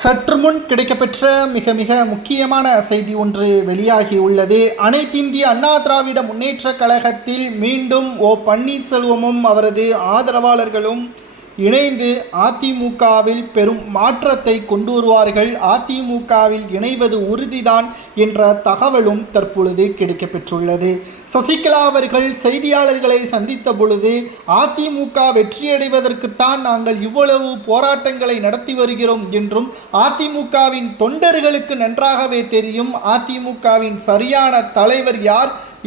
சற்று முன் கிடைக்கப்பெற்ற மிக மிக முக்கியமான செய்தி ஒன்று வெளியாகியுள்ளது. அனைத்திந்திய அண்ணா திராவிட முன்னேற்ற கழகத்தில் மீண்டும் பன்னீர்செல்வமும் அவரது ஆதரவாளர்களும் இணைந்து அதிமுகவில் பெரும் மாற்றத்தை கொண்டு வருவார்கள், அதிமுகவில் இணைவது உறுதிதான் என்ற தகவலும் தற்பொழுது கிடைக்கப்பெற்றுள்ளது. சசிகலா அவர்கள் செய்தியாளர்களை சந்தித்த பொழுது, அதிமுக வெற்றியடைவதற்குத்தான் நாங்கள் இவ்வளவு போராட்டங்களை நடத்தி வருகிறோம் என்றும், அதிமுகவின் தொண்டர்களுக்கு நன்றாகவே தெரியும் அதிமுகவின் சரியான தலைவர்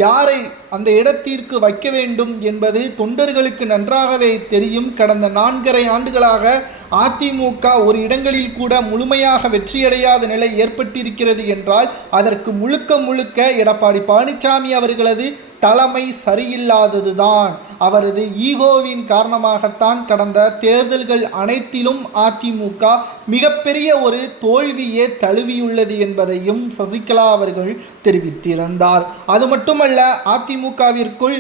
யாரை அந்த இடத்திற்கு வைக்க வேண்டும் என்பது தொண்டர்களுக்கு நன்றாகவே தெரியும். கடந்த 4.5 ஆண்டுகளாக அதிமுக ஒரு இடங்களில் கூட முழுமையாக வெற்றியடையாத நிலை ஏற்பட்டிருக்கிறது என்றால் அதற்கு முழுக்க எடப்பாடி பழனிசாமி அவர்களது தலைமை சரியில்லாததுதான். அவரது ஈகோவின் காரணமாகத்தான் கடந்த தேர்தல்கள் அனைத்திலும் அதிமுக மிகப்பெரிய ஒரு தோல்வியே தழுவியுள்ளது என்பதையும் சசிகலா அவர்கள் தெரிவித்திருந்தார். அது மட்டுமல்ல, அதிமுகவிற்குள்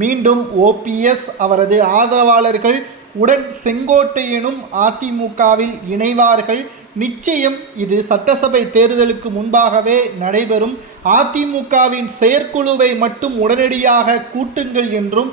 மீண்டும் ஓபிஎஸ் அவரது ஆதரவாளர்கள் உடன் செங்கோட்டையனும் அதிமுகவில் இணைவார்கள். நிச்சயம் இது சட்டசபை தேர்தலுக்கு முன்பாகவே நடைபெறும். அதிமுகவின் செயற்குழுவை மட்டும் உடனடியாக கூட்டுங்கள் என்றும்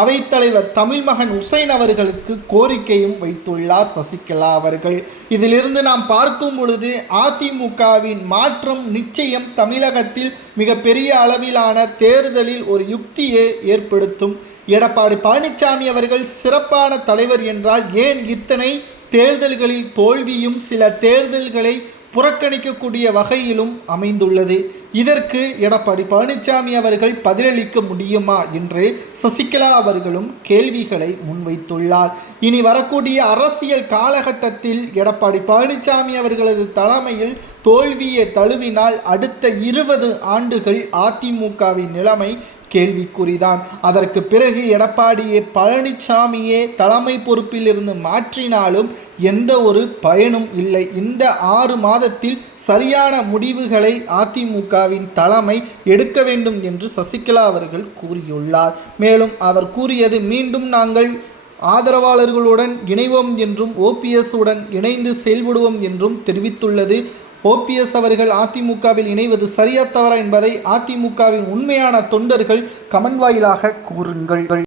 அவைத்தலைவர் தமிழ்மகன் உசைன் அவர்களுக்கு கோரிக்கையும் வைத்துள்ளார் சசிகலா அவர்கள். இதிலிருந்து நாம் பார்க்கும் பொழுது அதிமுகவின் மாற்றம் நிச்சயம் தமிழகத்தில் மிகப்பெரிய அளவிலான தேர்தலில் ஒரு யுக்தியை ஏற்படுத்தும். எடப்பாடி பழனிசாமி அவர்கள் சிறப்பான தலைவர் என்றால் ஏன் இத்தனை தேர்தல்களில் தோல்வியும் சில தேர்தல்களை புறக்கணிக்கக்கூடிய வகையிலும் அமைந்துள்ளது? இதற்கு எடப்பாடி பழனிசாமி அவர்கள் பதிலளிக்க முடியுமா என்று சசிகலா அவர்களும் கேள்விகளை முன்வைத்துள்ளார். இனி வரக்கூடிய அரசியல் காலகட்டத்தில் எடப்பாடி பழனிசாமி அவர்களது தலைமையில் தோல்வியை தழுவினால் அடுத்த 20 ஆண்டுகள் அதிமுகவின் நிலைமை கேள்விக்குறிதான். அதற்கு பிறகு எடப்பாடியை பழனிசாமியே தலைமை பொறுப்பில் இருந்து மாற்றினாலும் எந்த ஒரு பயனும் இல்லை. இந்த 6 மாதத்தில் சரியான முடிவுகளை அதிமுகவின் தலைமை எடுக்க வேண்டும் என்று சசிகலா அவர்கள் கூறியுள்ளார். மேலும் அவர் கூறியது, மீண்டும் நாங்கள் ஆதரவாளர்களுடன் இணைவோம் என்றும் ஓபிஎஸ் உடன் இணைந்து செயல்படுவோம் என்றும் தெரிவித்துள்ளது. ஓபிஎஸ் அவர்கள் அதிமுகவில் இணைவது சரியா தவறா என்பதை அதிமுகவின் உண்மையான தொண்டர்கள் கமெண்ட் வாயிலாக கூறுங்கள்.